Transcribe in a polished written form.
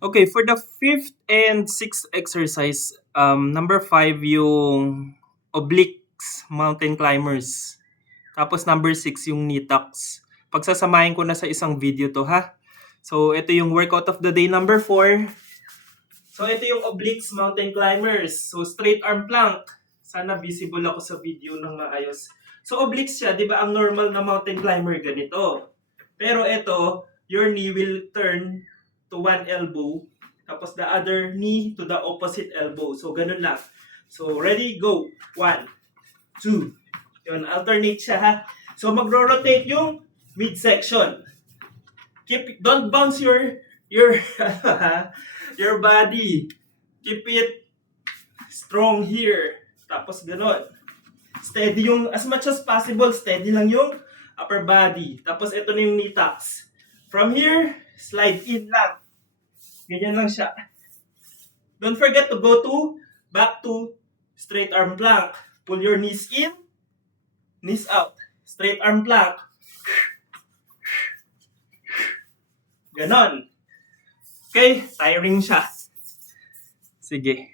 Okay, for the fifth and sixth exercise, number 5 yung obliques mountain climbers. Tapos number 6 yung knee tucks. Pagsasamahin ko na sa isang video to ha. So ito yung workout of the day number 4. So ito yung obliques mountain climbers. So straight arm plank. Sana visible ako sa video ng maayos. So obliques siya, di ba ang normal na mountain climber ganito. Pero ito, your knee will turn to one elbow, tapos the other knee to the opposite elbow. So, ganun lang. So, ready? Go. 1, 2. Yun, alternate siya ha. So, magro-rotate yung midsection. Don't bounce your your body. Keep it strong here. Tapos, ganun. Steady yung, as much as possible, steady lang yung upper body. Tapos, ito na yung knee tucks. From here, slide in lang. Ganyan lang siya. Don't forget to go back to straight arm plank. Pull your knees in, knees out. Straight arm plank. Ganon. Okay, tiring siya. Sige.